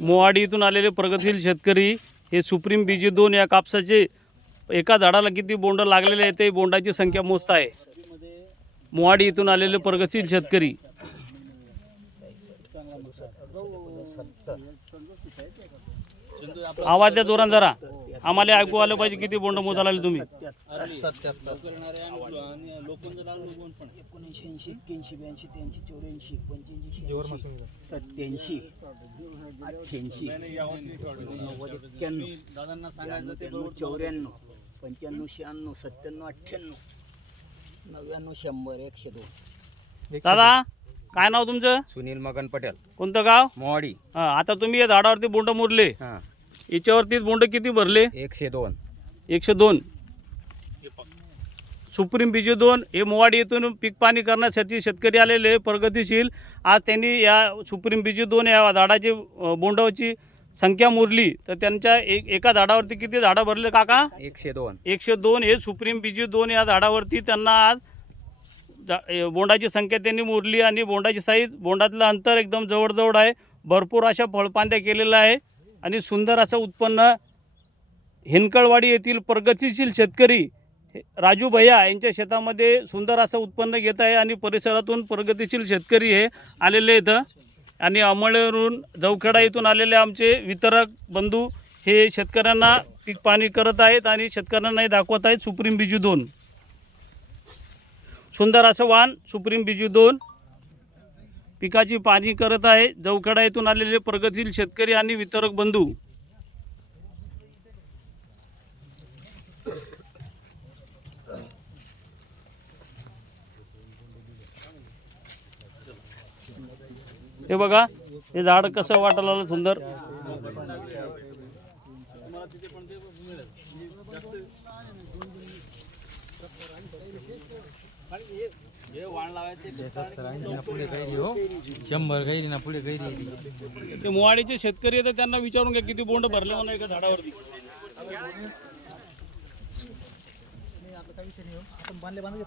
मोहाडी इथून आलेले प्रगतशील शेतकरी हे सुप्रीम BG2 या कापसाचे एका झाडाला किती बोंड लागलेले आहेत ते बोंडाची संख्या मोजत आहे. मोहाडी इथून आलेले प्रगतशील शेतकरी. आवाज द्या जोरात जरा, आम्हाला ऐकू आलं पाहिजे किती बोंड मोजायला आले तुम्ही. 79, 81, 82, 83, 84, 85, 87, 88, 91, 102. दादा काय नाव तुमचं? सुनील मगन पटेल, कोणतं गाव? मोहाडी. आता तुम्ही या झाडावरती बोंड मोरले, हां, याच्यावरती बोंड किती भरले? 102. 102. सुप्रीम BG2 हे मोहाडी येथून पीक पाणी करण्यासाठी शेतकरी आलेले प्रगतिशील. आज त्यांनी या सुप्रीम BG2 या झाडाची बोंडाची संख्या मोरली तर त्यांच्या एका झाडावरती किती झाडं भरले काका? 102. 102 हे सुप्रीम BG2 या झाडावरती त्यांना आज बोंडाची संख्या त्यांनी मोरली आणि बोंडाची साईज, बोंडातलं अंतर एकदम जवळजवळ आहे. भरपूर अशा फळपांद्या केलेल्या आहे आणि सुंदर असं उत्पन्न हिनकळवाडी येथील प्रगतिशील शेतकरी राजू भैया यांच्या शेतामध्ये सुंदर असं उत्पन्न घेत आहे. आणि परिसरातून प्रगतिशील शेतकरी हे आलेले इथं आणि अमळनेरहून जवखेडा इथून आलेले आमचे वितरक बंधू हे शेतकऱ्यांना पीक पाणी करत आहेत आणि शेतकऱ्यांनाही दाखवत आहेत सुप्रीम BG2. सुंदर असं वाण सुप्रीम BG2 पिकाची पाणी करत आहे. जवखेडा येथून आलेले प्रगतिशील शेतकरी आणि वितरक बंधू. हे बघा हे झाड कसं वाटायला लागलं सुंदर. ते मोहाडीचे शेतकरी आहेत त्यांना विचारून घ्या किती बोंड भरले म्हणून एका झाडावरती. आपण बांधले बांधले